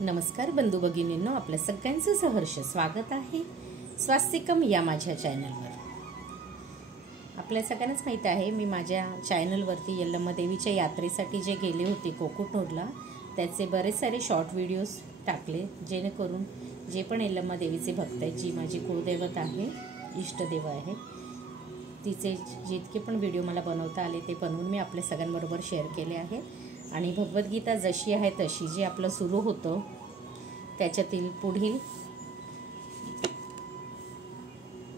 नमस्कार बंधू भगिनींनो, आपल्या सगळ्यांचं सहर्ष स्वागत आहे स्वास्तिकम या माझ्या चॅनलवर। आपल्या सगळ्यांनाच माहीत आहे, मी माझ्या चॅनलवरती यल्लम्मा देवीच्या यात्रेसाठी जे गेले होते कोकुटनूरला, त्याचे बरेच सारे शॉर्ट व्हिडिओज टाकले, जेणेकरून जे पण यल्लम्मा देवीचे भक्त आहेत, जी माझी कुळदैवत आहे, इष्टदेव आहे, तिचे जितके पण व्हिडिओ मला बनवता आले ते बनवून मी आपल्या सगळ्यांबरोबर शेअर केले आहे। आणि भगवद्गीता जशी आहे तशी जे आपलं सुरू होतं त्याच्यातील पुढील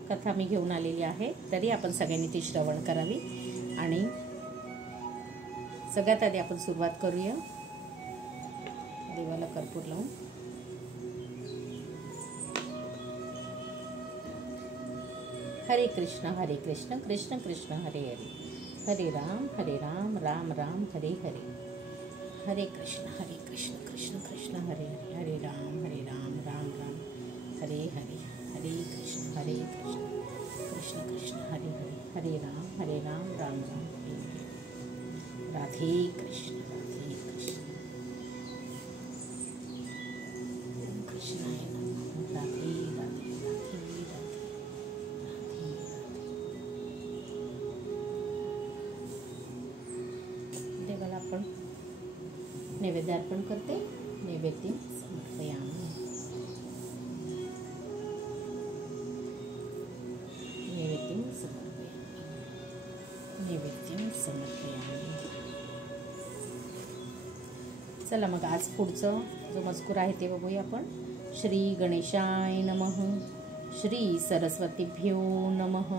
कथा मी घेऊन आलेली आहे, तरी आपण सगळ्यांनी ती श्रवण करावी। आणि सगळ्यात आधी आपण सुरुवात करूया देवाला कर्पूर लावून। हरे कृष्ण कृष्ण कृष्ण हरे हरे, हरे राम राम राम हरे हरे, हरे कृष्ण कृष्ण कृष्ण हरे हरे, हरे राम राम राम हरे हरे, हरे कृष्ण कृष्ण कृष्ण हरे हरे, हरे राम राम राम हरे हरे, राधे कृष्ण कृष्णाय नमः, राधे राधे राधे राधे राधे। देवाला आपण नैवेद्य अर्पण करते। नैवेद्य समर्पयामि, नैवेद्य समर्पयामि। चला मग आज पुढचं जो मजकूर आहे ते बघूया आपण। श्री गणेशाय नमः, श्री सरस्वतीभ्यो नमः।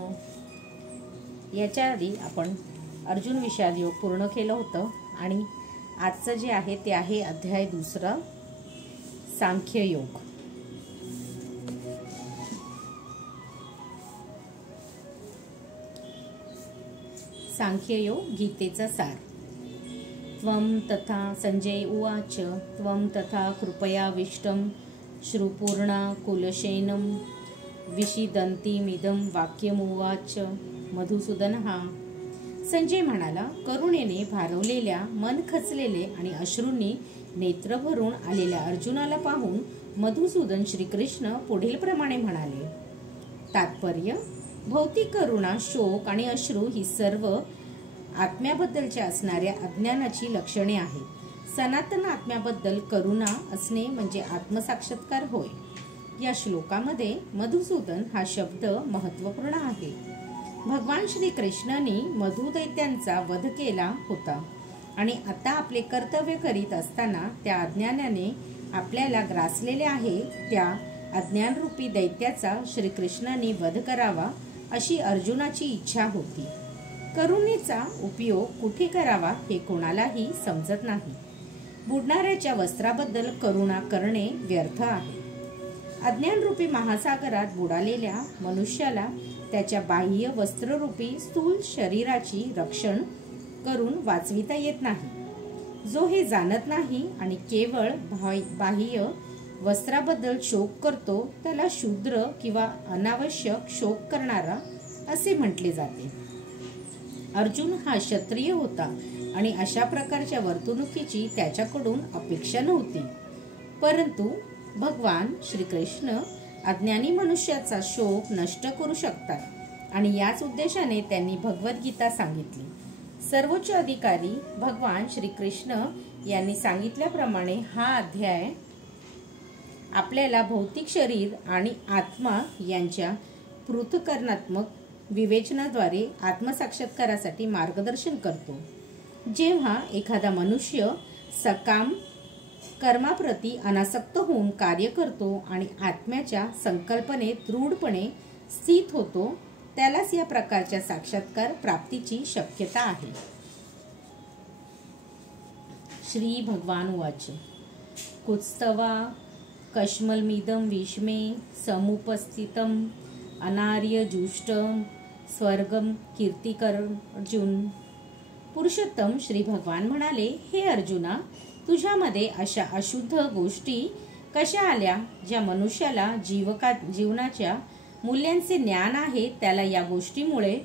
याच्या आधी आपण अर्जुन विषाद योग पूर्ण केलं होतं आणि आजचं जे आहे ते आहे अध्याय दुसरा, सांख्य योग। सांख्य योग गीतेचा सार। त्वं तथा संजय उवाच, त्वं तथा कृपयाविष्टं श्रुपूर्णा कुलशेनं विषिदन्तीमिदं वाक्यमुवाच। मधुसूदनः, संजय म्हणाला, करुणेने भारवलेल्या, मन खचलेले आणि अश्रूंनी नेत्र भरून आलेल्या अर्जुनाला पाहून मधुसूदन श्रीकृष्ण पुढील प्रमाणे म्हणाले। तात्पर्य: भौतिक करुणा, शोक आणि अश्रू ही सर्व आत्म्याबद्दलच्या असणाऱ्या अज्ञानाची लक्षणे आहेत। सनातन आत्म्याबद्दल करुणा असणे म्हणजे आत्मसाक्षात्कार होय। या श्लोकामध्ये मधुसूदन हा शब्द महत्त्वपूर्ण आहे। भगवान श्री कृष्णांनी मधुदैत्यांचा वध केला होता आणि आता आपले कर्तव्य करीत असताना त्या अज्ञानाने आपल्याला ग्रासलेले आहे, त्या अज्ञानरूपी दैत्याचा श्रीकृष्णांनी वध करावा अशी अर्जुनाची इच्छा होती। करुणेचा उपयोग कुठे करावा हे कोणालाही समजत नाही। बुडणाऱ्याच्या वस्त्राबद्दल करुणा करणे व्यर्थ आहे। अज्ञानरूपी महासागरात बुडालेल्या मनुष्याला त्याच्या बाह्य वस्त्ररूपी स्थूल शरीराची रक्षण करून वाचविता येत नाही। जो हे जाणत नाही आणि केवळ बाह्य वस्त्राबद्दल शोक करतो त्याला शूद्र किंवा अनावश्यक शोक करणारा असे म्हटले जाते। अर्जुन हा क्षत्रिय होता आणि अशा प्रकारच्या वर्तणुकीची त्याच्याकडून अपेक्षा नव्हती, परंतु भगवान श्रीकृष्ण अज्ञानी मनुष्याचा शोक नष्ट करू शकतात आणि याच उद्देशाने त्यांनी भगवद्गीता सांगितली। सर्वोच्च अधिकारी भगवान श्रीकृष्ण यांनी सांगितल्याप्रमाणे हा अध्याय आपल्याला भौतिक शरीर आणि आत्मा यांच्या पृथक्करणात्मक विवेचनाद्वारे आत्मसाक्षात्कारासाठी मार्गदर्शन करतो। जेव्हा एखादा मनुष्य सकाम कर्माप्रती अनासक्त होऊन कार्य करतो आणि आत्म्याच्या संकल्पनेत दृढपणे स्थित होतो, त्यालाच या प्रकारच्या साक्षात्कार प्राप्तीची शक्यता आहे। श्री भगवान उवाच, कुत्स्थवा कश्मलमिदं विष्मे समुपस्थितम् अनार्यजुष्टं स्वर्गम कीर्तिकर्जुन। पुरुषोत्तम श्री भगवान म्हणाले, हे अर्जुना, तुझ्यामध्ये अशा अशुद्ध गोष्टी कशा आल्या? ज्या मनुष्याला जीवनाच्या मूल्यांचे ज्ञान आहे त्याला या गोष्टीमुळे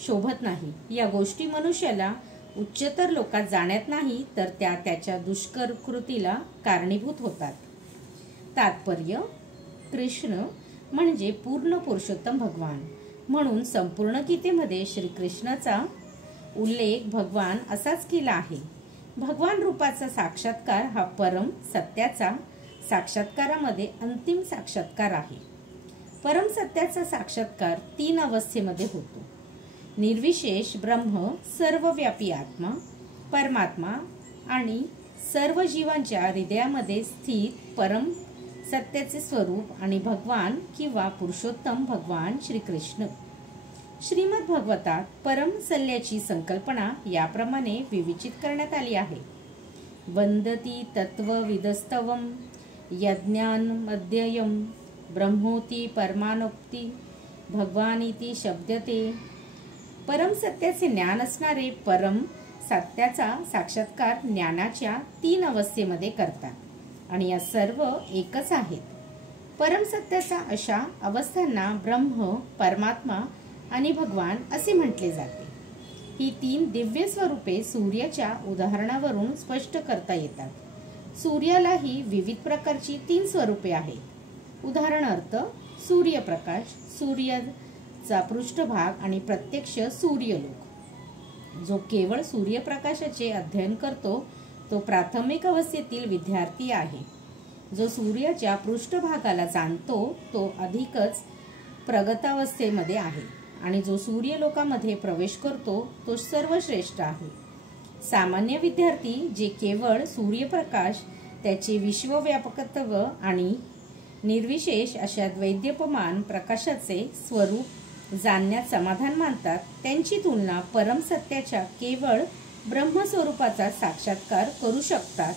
शोभत नाही। या गोष्टी मनुष्याला उच्चतर लोकात जाण्यात नाही तर त्या त्याच्या दुष्कर कृतीला कारणीभूत होतात। तात्पर्य कृष्ण म्हणजे पूर्ण पुरुषोत्तम भगवान. म्हणून संपूर्ण गीतेमध्ये श्रीकृष्णाचा उल्लेख भगवान असाच केला आहे. भगवान रूपाचा साक्षात्कार हा परम सत्याचा साक्षात्कारामध्ये अंतिम साक्षात्कार आहे. परम सत्याचा साक्षात्कार 3 अवस्थेमध्ये होतो. निर्विशेष ब्रह्म, सर्वव्यापी आत्मा, परमात्मा आणि सर्व जीवांच्या हृदयामध्ये स्थित परम सत्याचे स्वरूप आणि भगवान किंवा पुरुषोत्तम भगवान श्रीकृष्ण. श्रीमद भागवतात परम सल्याची संकल्पना याप्रमाणे विवेचित करण्यात आली आहे. वंदती तत्वविदस्तवम यज्ञानमध्ययम ब्रह्मोती परमानोक्ती भगवानीती शब्दते. परम सत्याचे ज्ञान असणारे परम सत्याचा साक्षात्कार ज्ञानाच्या 3 अवस्थेमध्ये करतात आणि या सर्व एकच आहेत. परम सत्याच्या अशा अवस्थांना ब्रह्म, परमात्मा आणि भगवान असे म्हटले जाते. ही 3 दिव्य स्वरूपे सूर्याच्या उदाहरणावरून स्पष्ट करता येतात. सूर्यालाही विविध प्रकारची 3 स्वरूपे आहेत. उदाहरणार्थ सूर्यप्रकाश, सूर्याचा पृष्ठभाग आणि प्रत्यक्ष सूर्यलोक. जो केवळ सूर्यप्रकाशाचे अध्ययन करतो तो प्राथमिक अवस्थेतील विद्यार्थी आहे. जो सूर्याच्या पृष्ठभागाला जाणतो तो अधिकच प्रगतावस्थेमध्ये आहे आणि जो सूर्यलोकामध्ये प्रवेश करतो तो सर्वश्रेष्ठ आहे. सामान्य विद्यार्थी जे केवळ सूर्यप्रकाश, त्याचे विश्वव्यापकत्व आणि निर्विशेष अशा द्वैद्यपमान प्रकाशाचे स्वरूप जाणण्यात समाधान मानतात, त्यांची तुलना परम सत्याच्या केवळ ब्रह्मस्वरूपाचा साक्षात्कार करू शकतात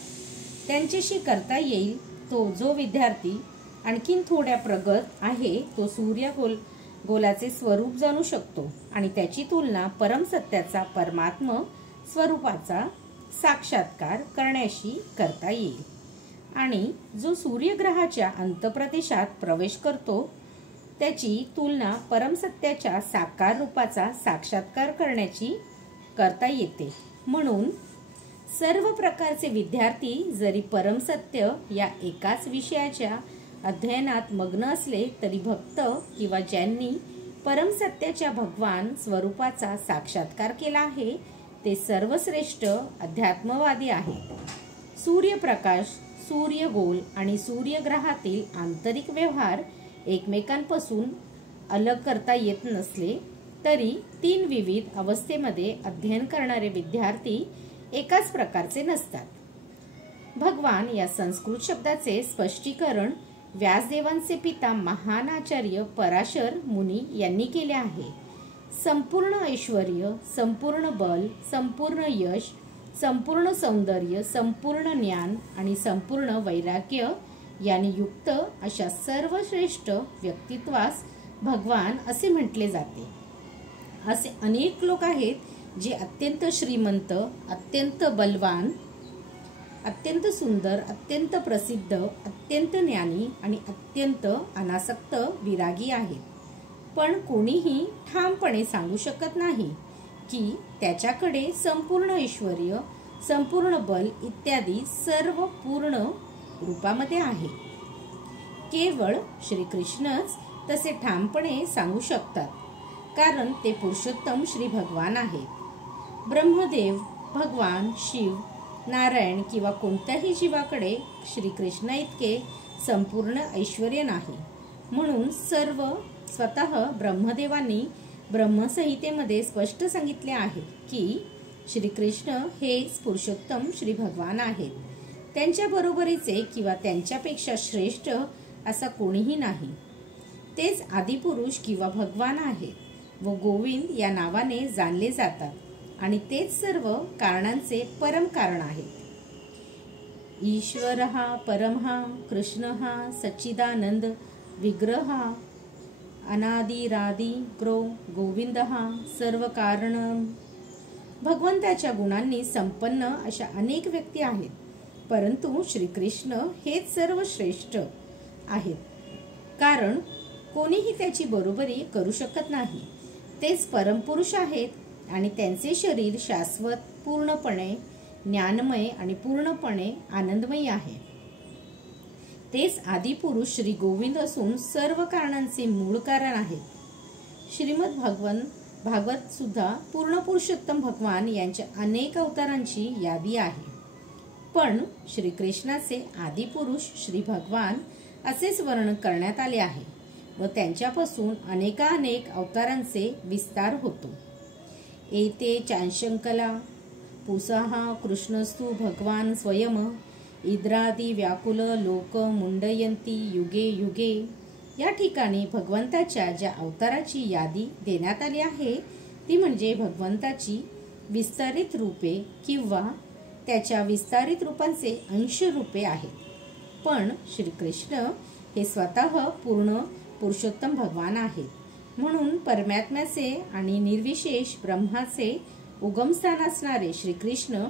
त्यांच्याशी करता येईल. तो जो विद्यार्थी आणखीन थोड्या प्रगत आहे तो सूर्यगोलाचे स्वरूप जाणू शकतो आणि त्याची तुलना परम सत्याचा परमात्म स्वरूपाचा साक्षात्कार करण्याशी करता येईल. आणि जो सूर्यग्रहाच्या अंतप्रदेशात प्रवेश करतो त्याची तुलना परमसत्याच्या साकार रूपाचा साक्षात्कार करण्याची करता येते. म्हणून सर्व प्रकारचे विद्यार्थी जरी परमसत्य या एकाच विषयाच्या अध्ययनात मग्न असले तरी भक्त किंवा ज्यांनी परमसत्याच्या भगवान स्वरूपाचा साक्षात्कार केला आहे ते सर्वश्रेष्ठ अध्यात्मवादी आहेत. सूर्यप्रकाश, सूर्यगोल आणि सूर्यग्रहातील आंतरिक व्यवहार एकमेकांपासून अलग करता येत नसले तरी 3 विविध अवस्थेमध्ये अध्ययन करणारे विद्यार्थी एकाच प्रकारचे नसतात. भगवान या संस्कृत शब्दाचे स्पष्टीकरण व्यासदेवांचे पिता महान आचार्य पराशर मुनी यांनी केले आहे. संपूर्ण ऐश्वर्य, संपूर्ण बल, संपूर्ण यश, संपूर्ण सौंदर्य, संपूर्ण ज्ञान आणि संपूर्ण वैराग्य यांनी युक्त अशा सर्वश्रेष्ठ व्यक्तित्वास भगवान असे म्हटले जाते. असे अनेक लोक आहेत जे अत्यंत श्रीमंत, अत्यंत बलवान, अत्यंत सुंदर, अत्यंत प्रसिद्ध, अत्यंत ज्ञानी आणि अत्यंत अनासक्त विरागी आहेत. पण कोणीही ठामपणे सांगू शकत नाही की त्याच्याकडे संपूर्ण ऐश्वर्य, संपूर्ण बल इत्यादी सर्व पूर्ण रूपामध्ये आहे. केवळ श्रीकृष्णच तसे ठामपणे सांगू शकतात कारण ते पुरुषोत्तम श्री भगवान आहेत. ब्रह्मदेव, भगवान शिव, नारायण किंवा कोणत्याही जीवाकडे श्रीकृष्ण इतके संपूर्ण ऐश्वर्य नाही. म्हणून स्वतः ब्रह्मदेवांनी ब्रह्मसंहितेमध्ये स्पष्ट सांगितले आहे की श्रीकृष्ण हेच पुरुषोत्तम श्री भगवान आहेत. त्यांच्या बरोबरीचे किंवा त्यांच्यापेक्षा श्रेष्ठ असा कोणीही नाही. तेच आदिपुरुष किंवा भगवान आहेत व गोविंद या नावाने जाणले जातात आणि तेच सर्व कारणांचे परम कारण आहेत. ईश्वरः परमः कृष्णः सच्चिदानंद विग्रहः अनादिरादि गोविंदः सर्व कारणं. भगवंताच्या गुणांनी संपन्न अशा अनेक व्यक्ती आहेत परंतु श्रीकृष्ण हेच सर्वश्रेष्ठ आहेत कारण कोणीही त्याची बरोबरी करू शकत नाही. तेच परमपुरुष आहेत आणि त्यांचे शरीर शाश्वत, पूर्णपणे ज्ञानमय आणि पूर्णपणे आनंदमय आहे. तेच आदिपुरुष श्री गोविंद असून सर्व कारणांचे मूळ कारण आहेत. श्रीमद भागवत सुद्धा पूर्ण पुरुषोत्तम भगवान यांच्या अनेक अवतारांची यादी आहे. पण श्रीकृष्णाचे आदिपुरुष श्री भगवान असेच वर्णन करण्यात आले आहे व त्यांच्यापासून अनेकानेक अवतारांचे विस्तार होतो. एते चांशंकला पुसहा कृष्णस्तु भगवान स्वयं इद्रादी व्याकुल लोक मुंडयंती युगे युगे. या ठिकाणी भगवंताच्या ज्या अवताराची यादी देण्यात आली आहे ती म्हणजे भगवंताची विस्तारित रूपे किंवा त्याच्या विस्तारित रूपांचे अंश रूपे आहेत. पण श्रीकृष्ण हे स्वतः पूर्ण पुरुषोत्तम भगवान आहेत. म्हणून परमात्म्याचे आणि निर्विशेष ब्रह्माचे उगमस्थान असणारे श्रीकृष्ण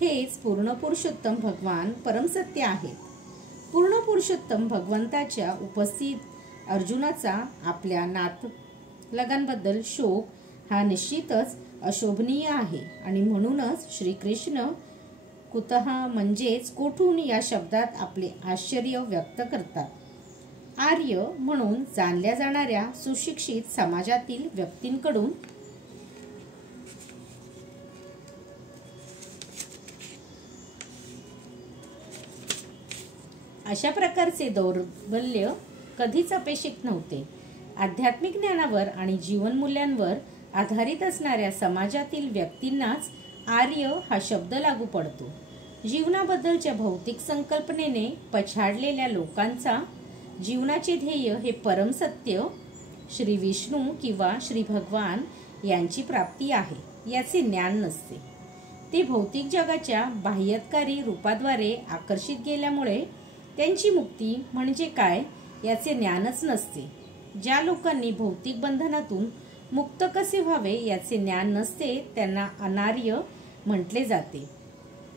हेच पूर्ण पुरुषोत्तम भगवान परमसत्य आहेत. पूर्ण पुरुषोत्तम भगवंताच्या उपस्थित अर्जुनाचा आपल्या नातलगांबद्दल शोक हा निश्चितच अशोभनीय आहे आणि म्हणूनच श्रीकृष्ण कुतः म्हणजेच कोठून या शब्दात आपले आश्चर्य व्यक्त करतात. आर्य म्हणून जाणल्या जाणाऱ्या सुशिक्षित समाजातील व्यक्तींकडून अशा प्रकारचे दौर्बल्य कधीच अपेक्षित नव्हते. आध्यात्मिक ज्ञानावर आणि जीवनमूल्यांवर आधारित असणाऱ्या समाजातील व्यक्तींनाच आर्य हा शब्द लागू पडतो. जीवनाबद्दलच्या भौतिक संकल्पनेने पछाडलेल्या लोकांचा जीवनाचे ध्येय हे परमसत्य श्री विष्णू किंवा श्री भगवान यांची प्राप्ती आहे याचे ज्ञान नसते. ते भौतिक जगाच्या बाह्यकारी रूपाद्वारे आकर्षित गेल्यामुळे त्यांची मुक्ती म्हणजे काय याचे ज्ञानच नसते. ज्या लोकांनी भौतिक बंधनातून मुक्त कसे व्हावे याचे ज्ञान नसते त्यांना अनार्य म्हटले जाते.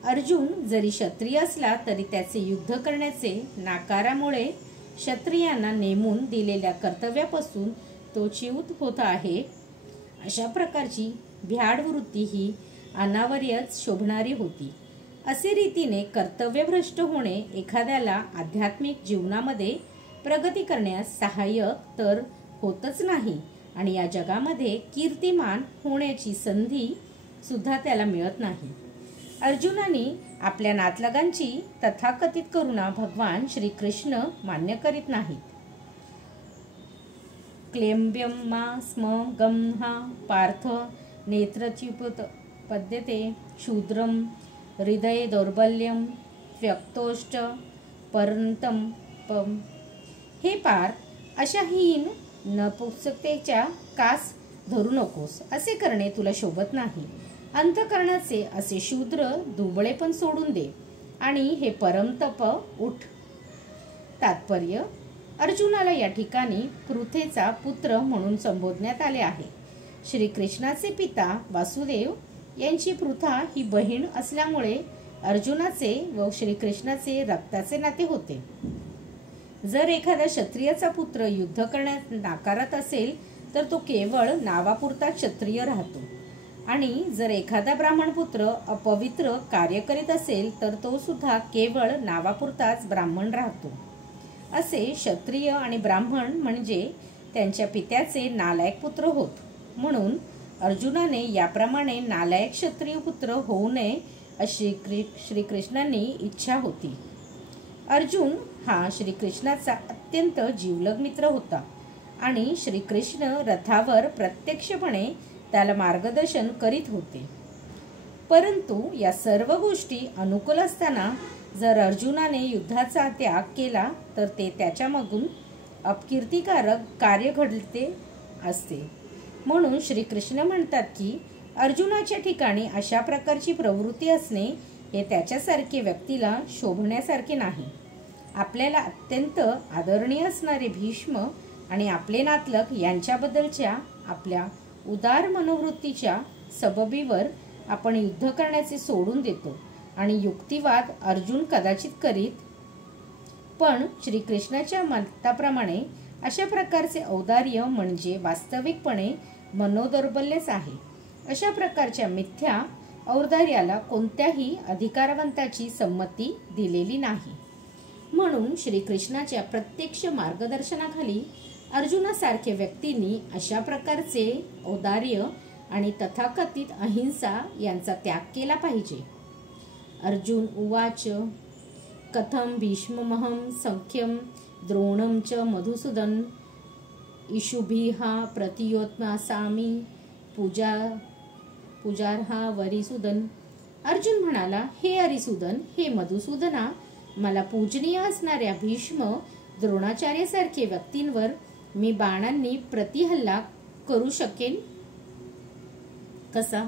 अर्जुन जरी क्षत्रिय असला तरी त्याचे युद्ध करण्याचे नाकारामुळे क्षत्रियांना नेमून दिलेल्या कर्तव्यापासून तो च्युत होत आहे. अशा प्रकारची भ्याड वृत्ती ही अनावर्यच शोभणारी होती. असे रीतीने कर्तव्यभ्रष्ट होणे एखाद्याला आध्यात्मिक जीवनामध्ये प्रगती करण्यास सहाय्यक तर होतच नाही आणि या जगामध्ये कीर्तिमान होण्याची संधी सुद्धा त्याला मिळत नाही. अर्जुनाने आपल्या नातलगांची तथाकथित करुणा भगवान श्रीकृष्ण मान्य करीत नाहीत. क्लेम्ब्यम मा स्म गम्हा पार्थ नेत्रच्युत पद्यते शूद्रम हृदय दौर्बल्यम व्यक्तोष्ट परंतम पम. हे पार्थ अशा हीन नपुंसकतेच्या कास धरू नकोस. असे करणे तुला शोभत नाही. अंतःकरणाचे असे शूद्र दुबळे पण सोडून दे आणि हे परमतप उठ. तात्पर्य अर्जुनाला या ठिकाणी पृथेचा पुत्र म्हणून संबोधण्यात आले आहे. श्रीकृष्णाचे पिता वासुदेव यांची पृथा ही बहीण असल्यामुळे अर्जुनाचे व श्रीकृष्णाचे रक्ताचे नाते होते. जर एखादा क्षत्रियाचा पुत्र युद्ध करण्यास नाकारत असेल तर तो केवळ नावापुरता क्षत्रिय राहतो आणि जर एखादा ब्राह्मण पुत्र अपवित्र कार्य करीत असेल तर तो सुद्धा केवळ नावापुरताच ब्राह्मण राहतो. असे क्षत्रिय आणि ब्राह्मण म्हणजे त्यांच्या पित्याचे नालायक पुत्र होत. म्हणून अर्जुनाने याप्रमाणे नालायक क्षत्रिय पुत्र होऊ नये अशी श्रीकृष्णांनी इच्छा होती. अर्जुन हा श्रीकृष्णाचा अत्यंत जीवलग मित्र होता आणि श्रीकृष्ण रथावर प्रत्यक्षपणे त्याला मार्गदर्शन करीत होते. परंतु या सर्व गोष्टी अनुकूल असताना जर अर्जुनाने युद्धाचा त्याग केला तर ते त्याच्या मागून अपकीर्तिकारक कार्य घडते असते. म्हणून श्रीकृष्ण म्हणतात की अर्जुनाच्या ठिकाणी अशा प्रकारची प्रवृत्ती असणे हे त्याच्यासारखे व्यक्तीला शोभण्यासारखे नाही. आपल्याला अत्यंत आदरणीय असणारे भीष्म आणि आपले नातलग यांच्याबद्दलच्या आपल्या उदार मनोवृत्तीच्या सबबीवर आपण युद्ध करण्याचे सोडून देतो आणि युक्तिवाद अर्जुन कदाचित करीत. पण श्रीकृष्णाच्या मताप्रमाणे अशा प्रकारचे औदार्य म्हणजे वास्तविकपणे मनोदौर्बल्यच आहे. अशा प्रकारच्या मिथ्या औदार्याला कोणत्याही अधिकारवंताची संमती दिलेली नाही. म्हणून श्रीकृष्णाच्या प्रत्यक्ष मार्गदर्शनाखाली अर्जुनासारख्या व्यक्तींनी अशा प्रकारचे औदार्य आणि तथाकथित अहिंसा यांचा त्याग केला पाहिजे. अर्जुन उवाच कथं भीष्ममहं संख्यं द्रोणं च मधुसूदन इषुभिः प्रतियोत्सामि पूजार्हा वरिसूदन. अर्जुन म्हणाला, हे अरिसूदन, हे मधुसूदना, मला पूजनीय असणाऱ्या भीष्म द्रोणाचार्यासारखे व्यक्तींवर मी बाणांनी प्रतिहल्ला करू शकेन कसा?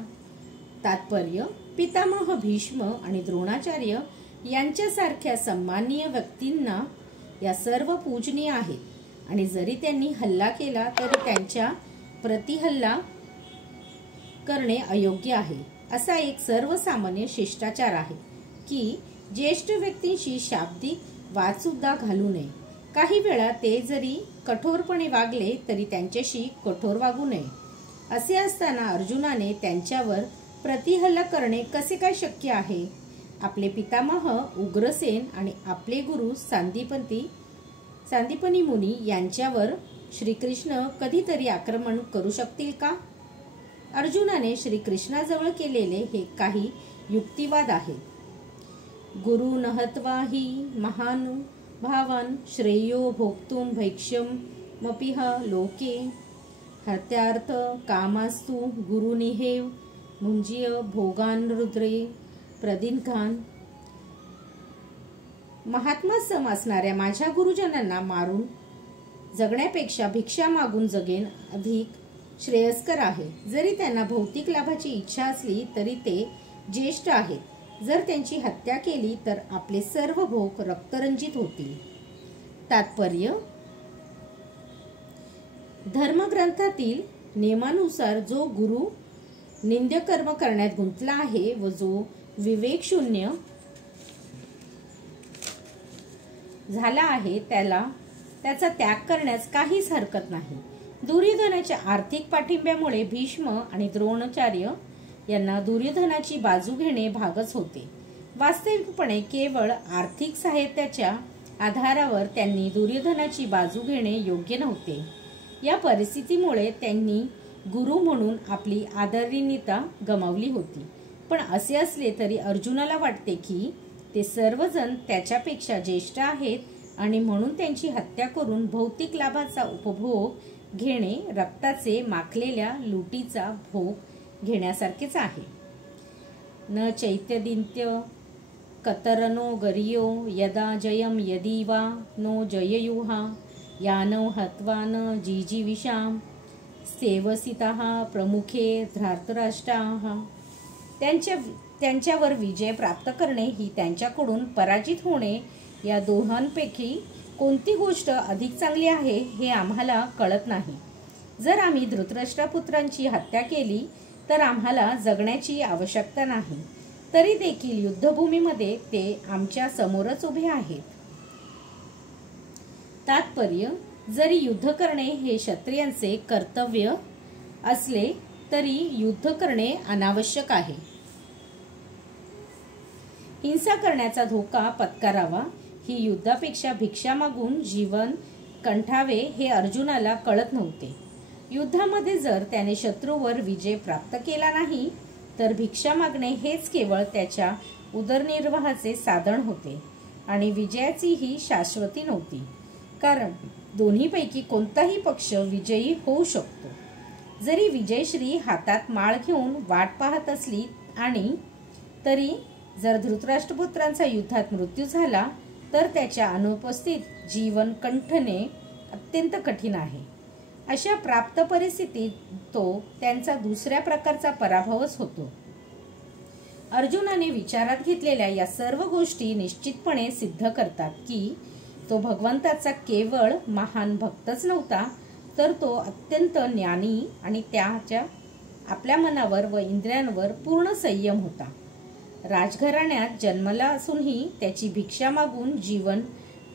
तात्पर्य, पितामह भीष्म आणि द्रोणाचार्य यांच्यासारख्या सन्माननीय व्यक्तींना या सर्व पूजनीय आहेत आणि जरी त्यांनी हल्ला केला तरी त्यांच्या प्रतिहल्ला करणे अयोग्य आहे. असा एक सर्वसामान्य शिष्टाचार आहे की ज्येष्ठ व्यक्तींशी शाब्दिक वाद सुद्धा घालू नये. काही वेळा ते जरी कठोरपणे वागले तरी त्यांच्याशी कठोर वागू नये. असे असताना अर्जुनाने त्यांच्यावर प्रतिहल्ला करणे कसे काय शक्य आहे? आपले पितामह उग्रसेन आणि आपले गुरु सांदीपनी मुनी यांच्यावर श्रीकृष्ण कधीतरी आक्रमण करू शकतील का? अर्जुनाने श्रीकृष्णाजवळ केलेले हे काही युक्तिवाद आहेत. गुरु नहत्वा हि महान भावान श्रेयो भोक्तुम भैक्ष्यमपिह लोके हत्यार्थ कामास्तु गुरुनिहेव मुंजिय भोगान रुद्रे प्रदिनखान. महात्मा सम असणाऱ्या माझ्या गुरुजनांना मारून जगण्यापेक्षा भिक्षा मागून जगेन अधिक श्रेयस्कर आहे. जरी त्यांना भौतिक लाभाची इच्छा असली तरी ते ज्येष्ठ आहेत. जर त्यांची हत्या केली तर आपले सर्व भोग रक्तरंजित होतील. तात्पर्य, धर्मग्रंथातील नियमानुसार जो गुरु निंद्य कर्म करण्यात गुंतला आहे व जो विवेक शून्य झाला आहे त्याचा त्याग करण्यास काहीच हरकत नाही. दुर्योधनाच्या आर्थिक पाठिंब्यामुळे भीष्म आणि द्रोणाचार्य यांना दुर्योधनाची बाजू घेणे भागच होते. वास्तविकपणे केवळ आर्थिक साहित्याच्या आधारावर त्यांनी दुर्योधनाची बाजू घेणे योग्य नव्हते. या परिस्थितीमुळे त्यांनी गुरु म्हणून आपली आदरणीयता गमावली होती. पण असे असले तरी अर्जुनाला वाटते की ते सर्वजण त्याच्यापेक्षा ज्येष्ठ आहेत आणि म्हणून त्यांची हत्या करून भौतिक लाभाचा उपभोग घेणे रक्ताचे माखलेल्या लुटीचा भोग घेण्यासारखेच आहे. न चैत्यदित्य कतरनो गरियो यदा जयम यदी वा नो जययुहा यानव हत्वा न जिजीविषाम सेवसिताः प्रमुखे धृतराष्ट्राः. त्यांच्यावर विजय प्राप्त करणे ही त्यांच्याकडून पराजित होणे या दोहांपैकी कोणती गोष्ट अधिक चांगली आहे हे आम्हाला कळत नाही. जर आम्ही धृतराष्ट्रपुत्रांची हत्या केली तर आम्हाला जगण्याची आवश्यकता नाही. तरी देखील युद्धभूमीमध्ये ते आमच्या समोरच उभे आहेत. तात्पर्य, जरी युद्ध करणे हे क्षत्रियांचे कर्तव्य असले तरी युद्ध करणे अनावश्यक आहे. हिंसा करण्याचा धोका पत्करावा ही युद्धापेक्षा भिक्षा मागून जीवन कंठावे हे अर्जुनाला कळत नव्हते. युद्धामध्ये जर त्याने शत्रूवर विजय प्राप्त केला नाही तर भिक्षा मागणे हेच केवळ त्याच्या उदरनिर्वाहाचे साधन होते आणि विजयाची ही शाश्वती नव्हती. कारण दोन्हीपैकी कोणताही पक्ष विजयी होऊ शकतो. जरी विजयश्री हातात माळ घेऊन वाट पाहत असली आणि तरी जर धृतराष्ट्रपुत्रांचा युद्धात मृत्यू झाला तर त्याच्या अनुपस्थित जीवन कंठणे अत्यंत कठीण आहे. अशा प्राप्त परिस्थितीत तो त्यांचा दुसऱ्या प्रकारचा पराभवच होतो. अर्जुनाने विचारात घेतलेल्या या सर्व गोष्टी निश्चितपणे सिद्ध करतात की तो भगवंताचा केवळ महान भक्तच नव्हता तर तो अत्यंत ज्ञानी आणि त्याच्या आपल्या मनावर व इंद्रियांवर पूर्ण संयम होता. राजघराण्यात जन्मला असूनही त्याची भिक्षा मागून जीवन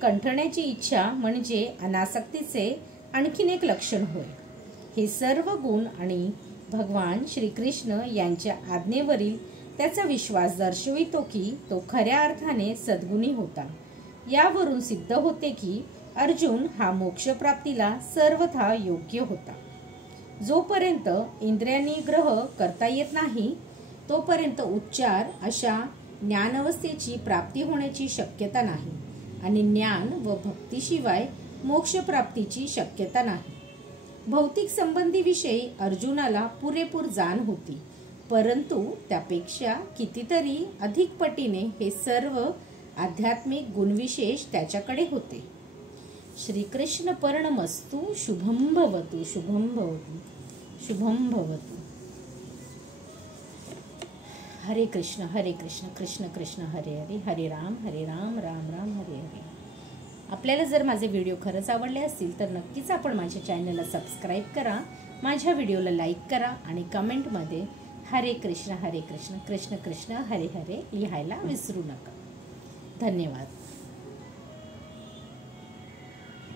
कंठण्याची इच्छा म्हणजे अनासक्तीचे आणखीन एक लक्षण होय. हे सर्व गुण आणि भगवान श्रीकृष्ण यांच्या आज्ञेवरील त्याचा विश्वास दर्शवितो की तो खऱ्या अर्थाने सद्गुणी होता. यावरून सिद्ध होते की अर्जुन हा मोक्षप्राप्तीला सर्वथा योग्य होता. जोपर्यंत इंद्रियनिग्रह करता येत नाही तोपर्यंत उच्चार अशा ज्ञानावस्थेची प्राप्ती होण्याची शक्यता नाही आणि ज्ञान व भक्तीशिवाय मोक्षप्राप्तीची शक्यता नाही. भौतिक संबंधी विषयी अर्जुनाला पुरेपूर जाण होती, परंतु त्यापेक्षा कितीतरी अधिक पटीने हे सर्व आध्यात्मिक गुणविशेष त्याच्याकडे होते. श्रीकृष्ण पर्णमस्तु. शुभम भवतु. शुभम भवतु. शुभम भवतु. हरे कृष्ण कृष्ण कृष्ण हरे हरे, हरे राम राम राम हरे हरे. आपल्याला जर माझे व्हिडिओ खरंच आवडले असतील तर नक्कीच आपण माझ्या चॅनलला सबस्क्राईब करा, माझ्या व्हिडिओला लाईक करा आणि कमेंटमध्ये हरे कृष्ण कृष्ण कृष्ण हरे हरे लिहायला विसरू नका. धन्यवाद.